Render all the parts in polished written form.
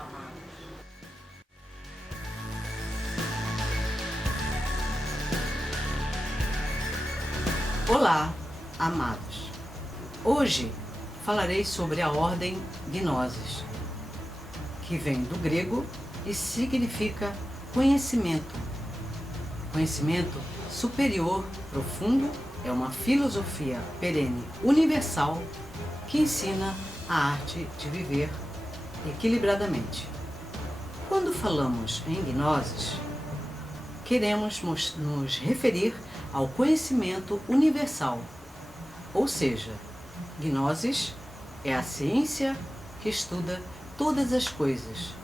amados. Olá, amados. Hoje falarei sobre a ordem Gnosis, que vem do grego e significa conhecimento. Conhecimento superior, profundo, é uma filosofia perene, universal, que ensina a arte de viver equilibradamente. Quando falamos em Gnosis, queremos nos referir ao conhecimento universal, ou seja, Gnosis é a ciência que estuda todas as coisas,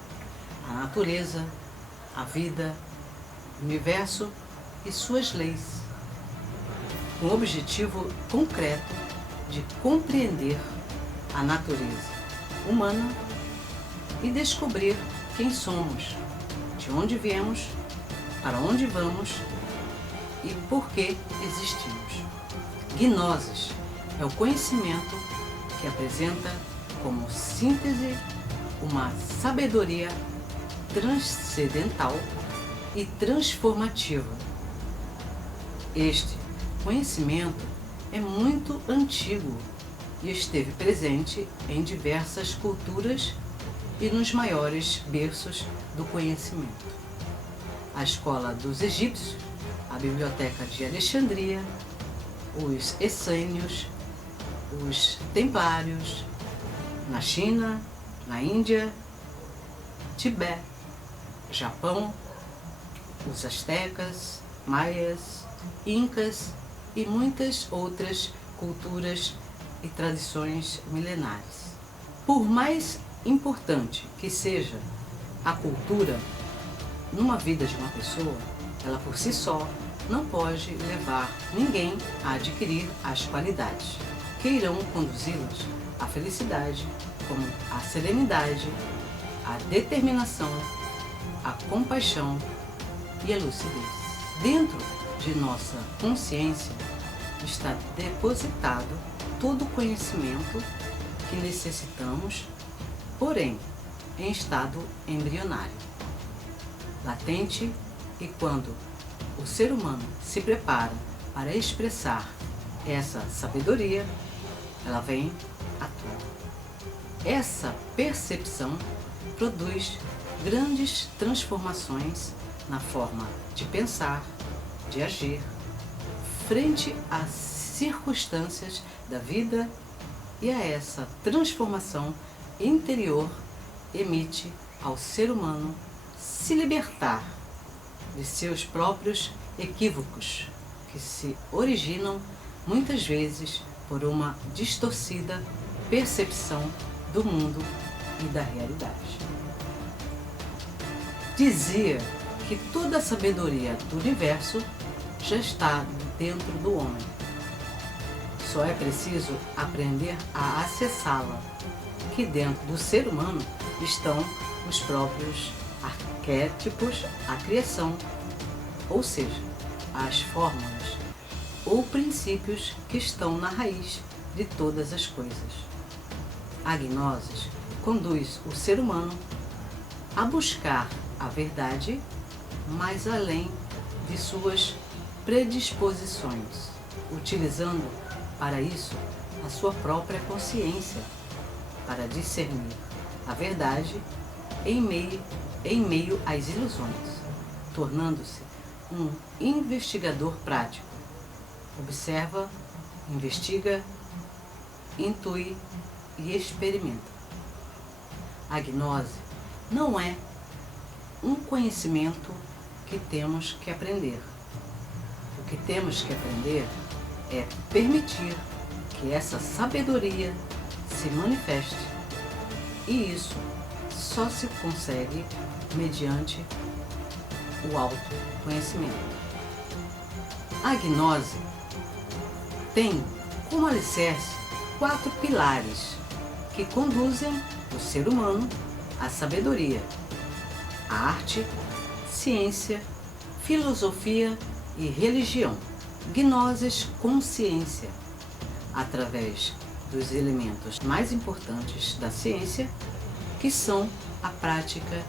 a natureza, a vida, o universo e suas leis, com o objetivo concreto de compreender a natureza humana e descobrir quem somos, de onde viemos, para onde vamos e por que existimos. Gnosis é o conhecimento que apresenta como síntese uma sabedoria transcendental e transformativa. Este conhecimento é muito antigo e esteve presente em diversas culturas e nos maiores berços do conhecimento. A escola dos egípcios, a biblioteca de Alexandria, os essênios, os templários, na China, na Índia, Tibete, Japão, os astecas, maias, incas e muitas outras culturas e tradições milenares. Por mais importante que seja a cultura numa vida de uma pessoa, ela por si só não pode levar ninguém a adquirir as qualidades que irão conduzi-los à felicidade, como a serenidade, a determinação, a compaixão e a lucidez. Dentro de nossa consciência está depositado todo o conhecimento que necessitamos, porém em estado embrionário, latente, e quando o ser humano se prepara para expressar essa sabedoria, ela vem à tona. Essa percepção produz grandes transformações na forma de pensar, de agir, frente às circunstâncias da vida, e a essa transformação interior emite ao ser humano se libertar de seus próprios equívocos, que se originam muitas vezes por uma distorcida percepção do mundo e da realidade. Dizia que toda a sabedoria do universo já está dentro do homem. Só é preciso aprender a acessá-la, que dentro do ser humano estão os próprios arquétipos, a criação, ou seja, as fórmulas ou princípios que estão na raiz de todas as coisas. A Gnosis conduz o ser humano a buscar a verdade mais além de suas predisposições, utilizando para isso a sua própria consciência para discernir a verdade em meio às ilusões, tornando-se um investigador prático. Observa, investiga, intui e experimenta. A gnose não é um conhecimento que temos que aprender. O que temos que aprender é permitir que essa sabedoria se manifeste, e isso só se consegue mediante o autoconhecimento. A gnose tem como alicerce 4 pilares que conduzem o ser humano à sabedoria: a arte, ciência, filosofia e religião. Gnosis, consciência, através dos elementos mais importantes da ciência, que são a prática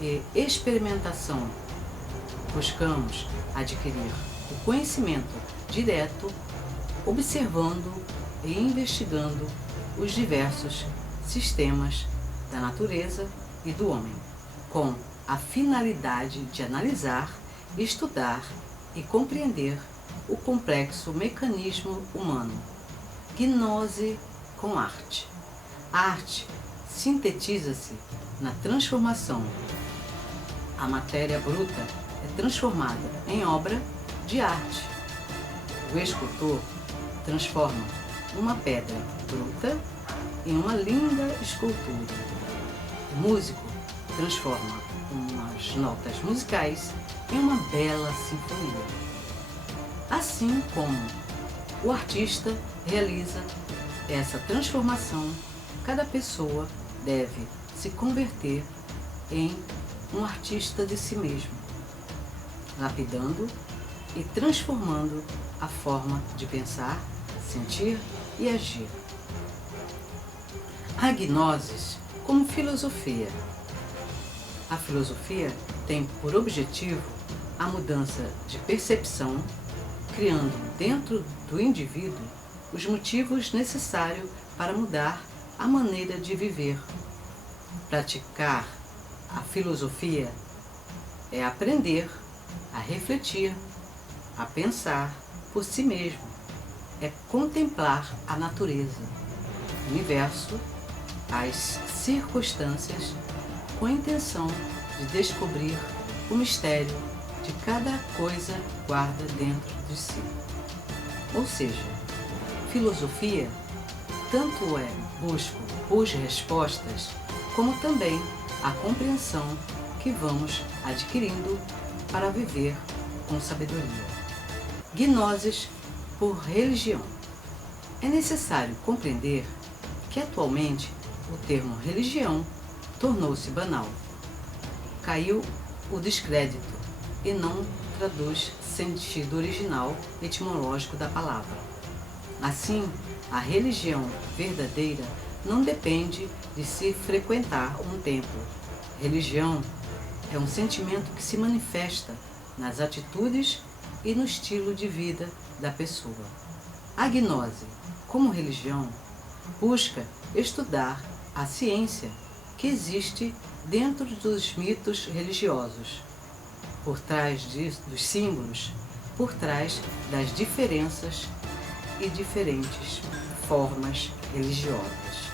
e experimentação. Buscamos adquirir o conhecimento direto, observando e investigando os diversos sistemas da natureza e do homem, com a finalidade de analisar, estudar e compreender o complexo mecanismo humano. Gnose com arte. A arte sintetiza-se na transformação. A matéria bruta é transformada em obra de arte. O escultor transforma uma pedra bruta em uma linda escultura. O músico transforma umas notas musicais em uma bela sinfonia. Assim como o artista realiza essa transformação, cada pessoa deve se converter em um artista de si mesmo, lapidando e transformando a forma de pensar, sentir e agir. A gnose como filosofia. A filosofia tem por objetivo a mudança de percepção, criando dentro do indivíduo os motivos necessários para mudar a maneira de viver. Praticar a filosofia é aprender a refletir, a pensar por si mesmo, é contemplar a natureza, o universo, as circunstâncias, com a intenção de descobrir o mistério de cada coisa guarda dentro de si. Ou seja, filosofia tanto é busco por respostas, como também a compreensão que vamos adquirindo para viver com sabedoria. Gnoses por religião. É necessário compreender que atualmente o termo religião tornou-se banal. Caiu o descrédito e não traduz sentido original etimológico da palavra. Assim, a religião verdadeira não depende de se frequentar um templo. Religião é um sentimento que se manifesta nas atitudes e no estilo de vida da pessoa. A gnose, como religião, busca estudar a ciência que existe dentro dos mitos religiosos, por trás dos símbolos, por trás das diferenças e diferentes formas religiosas.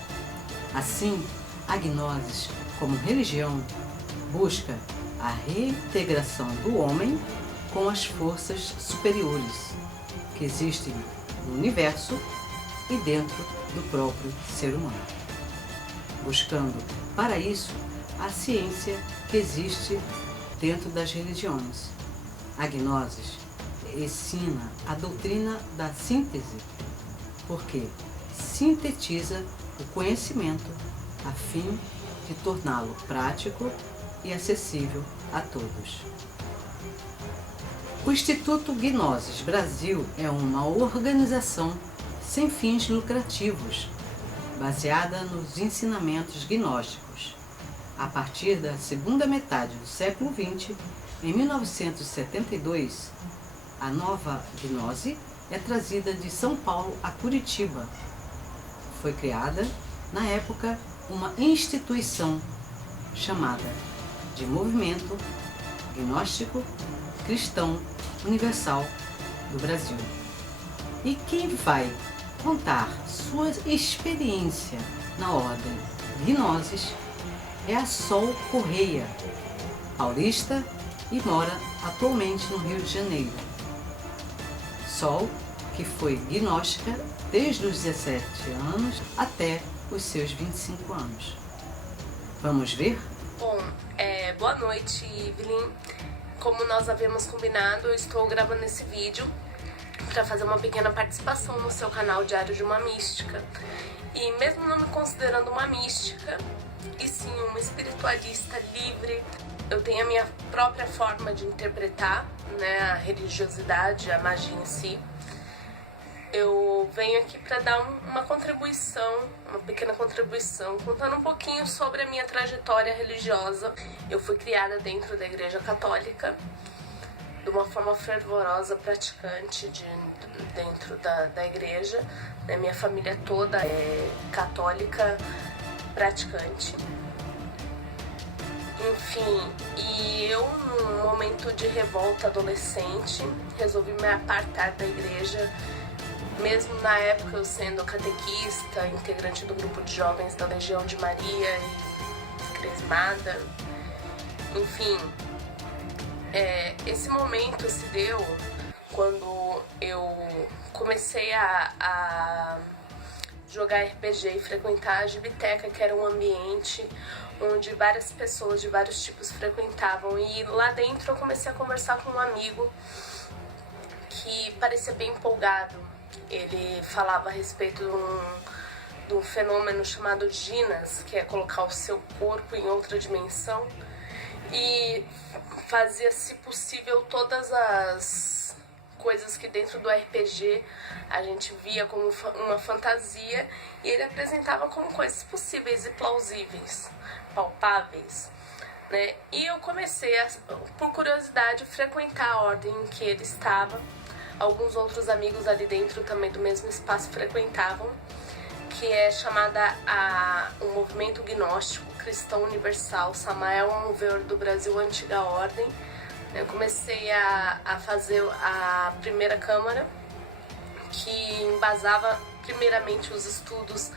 Assim, a gnose, como religião, busca a reintegração do homem com as forças superiores que existem no universo e dentro do próprio ser humano, buscando para isso a ciência que existe dentro das religiões. A gnose ensina a doutrina da síntese, porque sintetiza o conhecimento a fim de torná-lo prático e acessível a todos. O Instituto Gnoses Brasil é uma organização sem fins lucrativos, baseada nos ensinamentos gnósticos. A partir da segunda metade do século XX, em 1972, a nova gnose é trazida de São Paulo a Curitiba. Foi criada, na época, uma instituição chamada de Movimento Gnóstico Cristão Universal do Brasil. E quem vai contar sua experiência na ordem Gnoses é a Sol Correia, paulista e mora atualmente no Rio de Janeiro. Sol, que foi gnóstica desde os 17 anos até os seus 25 anos. Vamos ver? Bom, boa noite, Evelyn. Como nós havíamos combinado, eu estou gravando esse vídeo para fazer uma pequena participação no seu canal Diário de uma Mística. E mesmo não me considerando uma mística, e sim uma espiritualista livre, eu tenho a minha própria forma de interpretar, né, a religiosidade, a magia em si. eu venho aqui para dar uma contribuição, uma pequena contribuição, contando um pouquinho sobre a minha trajetória religiosa. Eu fui criada dentro da Igreja Católica, de uma forma fervorosa, praticante dentro da igreja. Né? Minha família toda é católica, praticante. Enfim, e eu, num momento de revolta adolescente, resolvi me apartar da igreja, mesmo na época eu sendo catequista, integrante do grupo de jovens da Legião de Maria e crismada. Enfim, esse momento se deu quando eu comecei a jogar RPG e frequentar a Gibiteca, que era um ambiente onde várias pessoas de vários tipos frequentavam. E lá dentro eu comecei a conversar com um amigo que parecia bem empolgado. Ele falava a respeito de um fenômeno chamado Ginas, que é colocar o seu corpo em outra dimensão, e fazia, se possível, todas as coisas que dentro do RPG a gente via como uma fantasia, e ele apresentava como coisas possíveis e plausíveis, palpáveis, né? E eu comecei, por curiosidade, frequentar a ordem em que ele estava. Alguns outros amigos ali dentro também do mesmo espaço frequentavam, que é chamada o Movimento Gnóstico Cristão Universal Samael Mover do Brasil, Antiga Ordem. Eu comecei a fazer a primeira câmara, que embasava primeiramente os estudos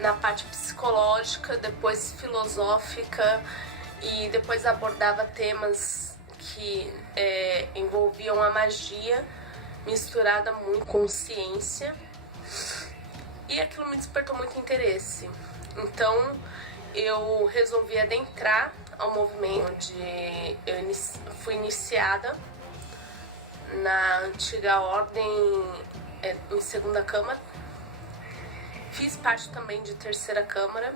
na parte psicológica, depois filosófica, e depois abordava temas que envolviam a magia misturada muito com ciência, e aquilo me despertou muito interesse. Então eu resolvi adentrar ao movimento, onde eu fui iniciada na antiga ordem em segunda câmara, fiz parte também de terceira câmara.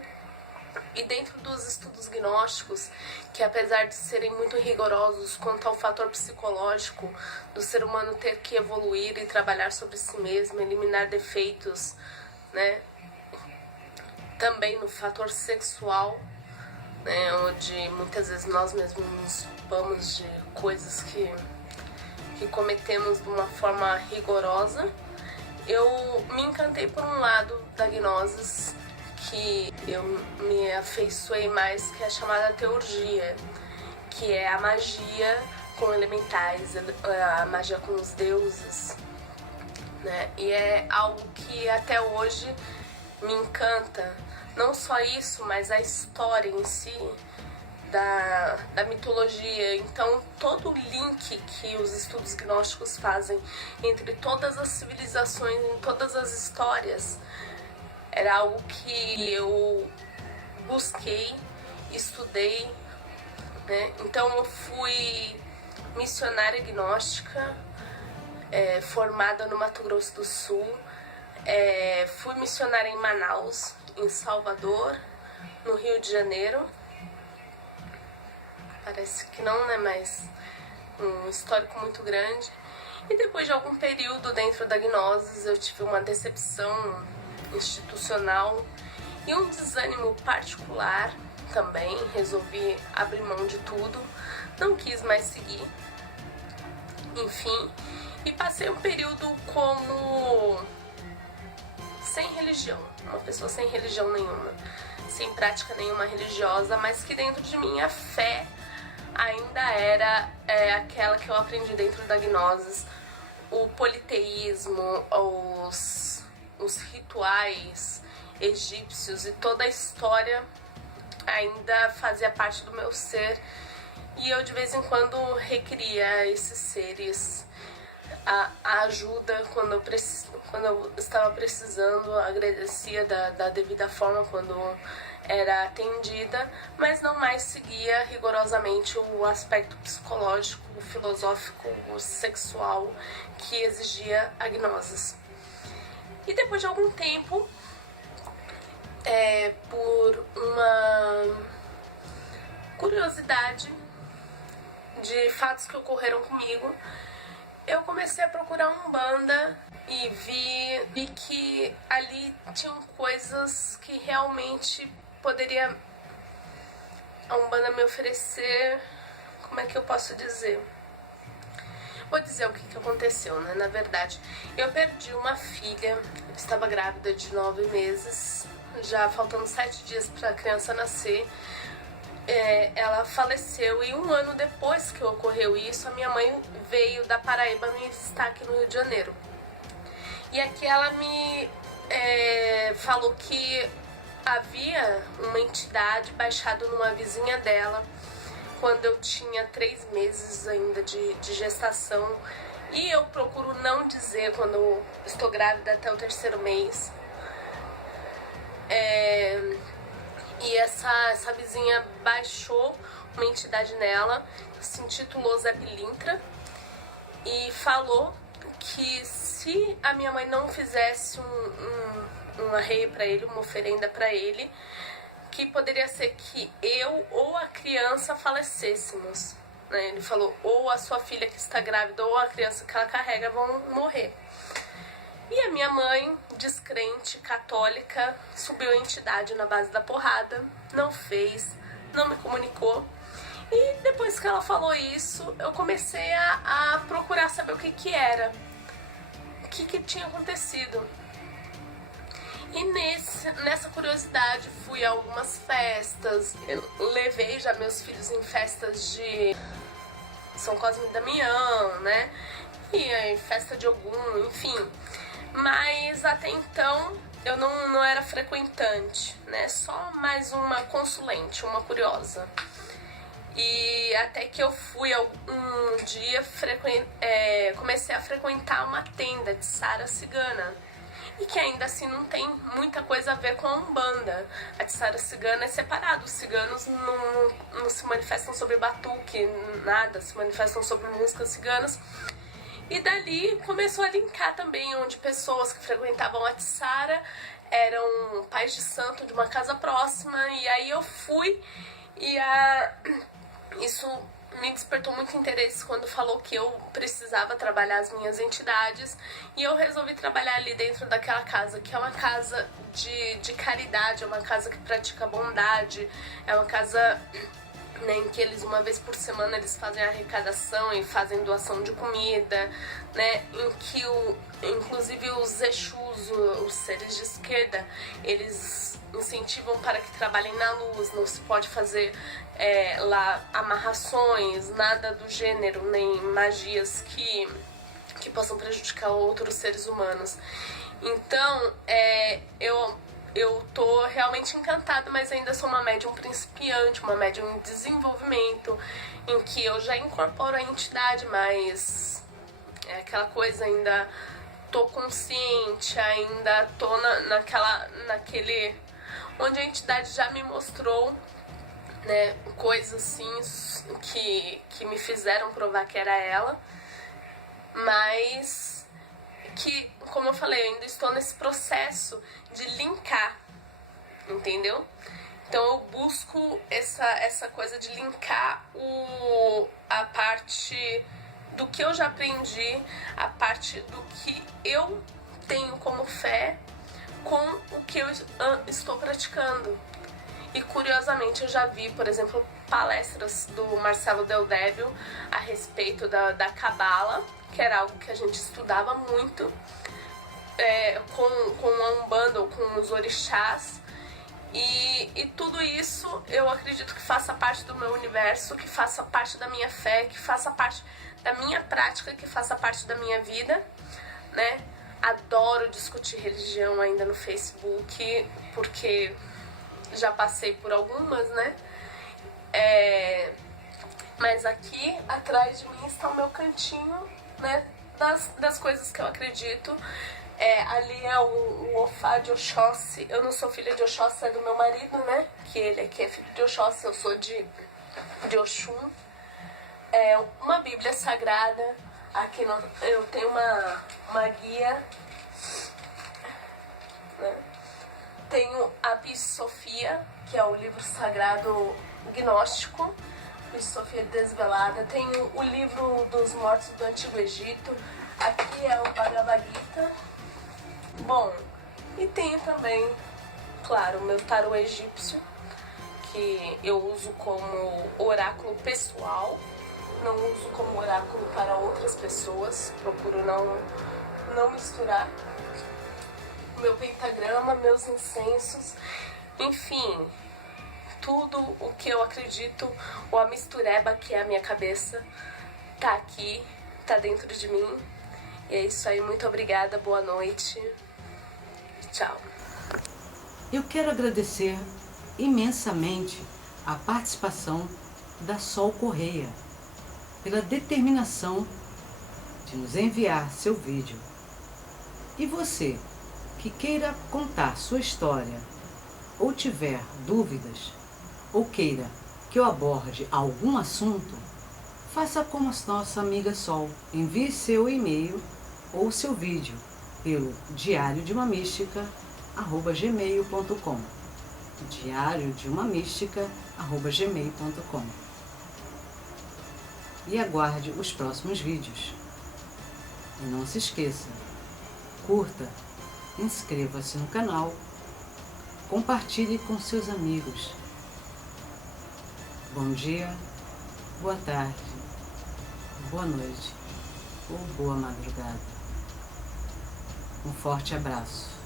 E dentro dos estudos gnósticos, que apesar de serem muito rigorosos quanto ao fator psicológico do ser humano ter que evoluir e trabalhar sobre si mesmo, eliminar defeitos, né? Também no fator sexual, né? Onde muitas vezes nós mesmos nos culpamos de coisas que cometemos de uma forma rigorosa. Eu me encantei por um lado da Gnosis, que eu me afeiçoei mais, que é a chamada teurgia, que é a magia com elementais, a magia com os deuses, né? E é algo que até hoje me encanta. Não só isso, mas a história em si da mitologia. Então, todo o link que os estudos gnósticos fazem entre todas as civilizações, em todas as histórias, era algo que eu busquei, estudei, né? Então eu fui missionária gnóstica, formada no Mato Grosso do Sul, fui missionária em Manaus, em Salvador, no Rio de Janeiro. Parece que não, né? Mas um histórico muito grande. E depois de algum período dentro da Gnosis, eu tive uma decepção institucional e um desânimo particular também. Resolvi abrir mão de tudo, não quis mais seguir, enfim, e passei um período como sem religião, uma pessoa sem religião nenhuma, sem prática nenhuma religiosa, mas que dentro de mim a fé ainda era aquela que eu aprendi dentro da Gnosis, o politeísmo, os rituais egípcios e toda a história ainda fazia parte do meu ser, e eu de vez em quando requeria esses seres, a ajuda quando eu estava precisando, agradecia da devida forma quando era atendida, mas não mais seguia rigorosamente o aspecto psicológico, o filosófico, o sexual que exigia a Gnosis. E depois de algum tempo, por uma curiosidade de fatos que ocorreram comigo, eu comecei a procurar Umbanda e vi que ali tinham coisas que realmente poderia a Umbanda me oferecer. Como é que eu posso dizer? Vou dizer o que aconteceu, né? Na verdade, eu perdi uma filha, eu estava grávida de 9 meses, já faltando 7 dias para a criança nascer. Ela faleceu e 1 ano depois que ocorreu isso, a minha mãe veio da Paraíba me visitar aqui no Rio de Janeiro. E aqui ela me falou que havia uma entidade baixada numa vizinha dela quando eu tinha 3 meses ainda de gestação. E eu procuro não dizer quando eu estou grávida até o 3º mês. E essa vizinha baixou uma entidade nela, se intitulou Zé Pilintra, e falou que se a minha mãe não fizesse um arreio para ele, uma oferenda para ele, que poderia ser que eu ou a criança falecêssemos, né? Ele falou, ou a sua filha que está grávida ou a criança que ela carrega vão morrer. E a minha mãe, descrente, católica, subiu a entidade na base da porrada, não fez, não me comunicou. E depois que ela falou isso, eu comecei a procurar saber o que era, o que tinha acontecido. E nessa curiosidade fui a algumas festas, eu levei já meus filhos em festas de São Cosme e Damião, né? E aí, festa de Ogum, enfim. Mas até então eu não era frequentante, né? Só mais uma consulente, uma curiosa. E até que eu fui um dia, comecei a frequentar uma tenda de Sara Cigana. E que ainda assim não tem muita coisa a ver com a Umbanda. A de Sara Cigana é separado. Os ciganos não se manifestam sobre batuque, nada, se manifestam sobre músicas ciganas. E dali começou a linkar também, onde pessoas que frequentavam a Tsara eram pais de santo de uma casa próxima. E aí eu fui e isso me despertou muito interesse quando falou que eu precisava trabalhar as minhas entidades. E eu resolvi trabalhar ali dentro daquela casa, que é uma casa de caridade, é uma casa que pratica bondade, é uma casa... Né, em que eles, uma vez por semana, eles fazem arrecadação e fazem doação de comida, né, em que inclusive os Exus, os seres de esquerda, eles incentivam para que trabalhem na luz, não se pode fazer lá amarrações, nada do gênero, nem magias que possam prejudicar outros seres humanos. Então, eu tô realmente encantada, mas ainda sou uma médium principiante, uma médium em desenvolvimento, em que eu já incorporo a entidade, mas é aquela coisa, ainda tô consciente, ainda tô naquele... onde a entidade já me mostrou, né, coisas assim que me fizeram provar que era ela, mas... que, como eu falei, eu ainda estou nesse processo de linkar, entendeu? Então eu busco essa coisa de linkar a parte do que eu já aprendi, a parte do que eu tenho como fé com o que eu estou praticando. E curiosamente eu já vi, por exemplo, palestras do Marcelo Del Débio a respeito da Cabala, que era algo que a gente estudava muito, com a Umbanda ou com os orixás. E tudo isso eu acredito que faça parte do meu universo, que faça parte da minha fé, que faça parte da minha prática, que faça parte da minha vida, né? Adoro discutir religião ainda no Facebook, porque já passei por algumas, né? Mas aqui atrás de mim está o meu cantinho, né? Das coisas que eu acredito. Ali é o Ofá de Oxóssi. Eu não sou filha de Oxóssi, é do meu marido, né? Que ele aqui é filho de Oxóssi, eu sou de Oxum. Uma Bíblia Sagrada. Aqui eu tenho uma guia, né? Tenho a Bis Sofia, que é o livro sagrado gnóstico, de Sofia Desvelada. Tenho o livro dos mortos do Antigo Egito. Aqui é o Bhagavad Gita. Bom, e tenho também, claro, o meu tarô egípcio, que eu uso como oráculo pessoal. Não uso como oráculo para outras pessoas. Procuro não misturar. Meu pentagrama, meus incensos, enfim, tudo o que eu acredito, ou a mistureba que é a minha cabeça, tá aqui, tá dentro de mim. E é isso aí, muito obrigada, boa noite, tchau. Eu quero agradecer imensamente a participação da Sol Correia, pela determinação de nos enviar seu vídeo. E você, que queira contar sua história, ou tiver dúvidas, ou queira que eu aborde algum assunto, faça como a nossa amiga Sol. Envie seu e-mail ou seu vídeo pelo diariodeumamistica@gmail.com diariodeumamistica@gmail.com. E aguarde os próximos vídeos. E não se esqueça, curta, inscreva-se no canal, compartilhe com seus amigos. Bom dia, boa tarde, boa noite ou boa madrugada. Um forte abraço.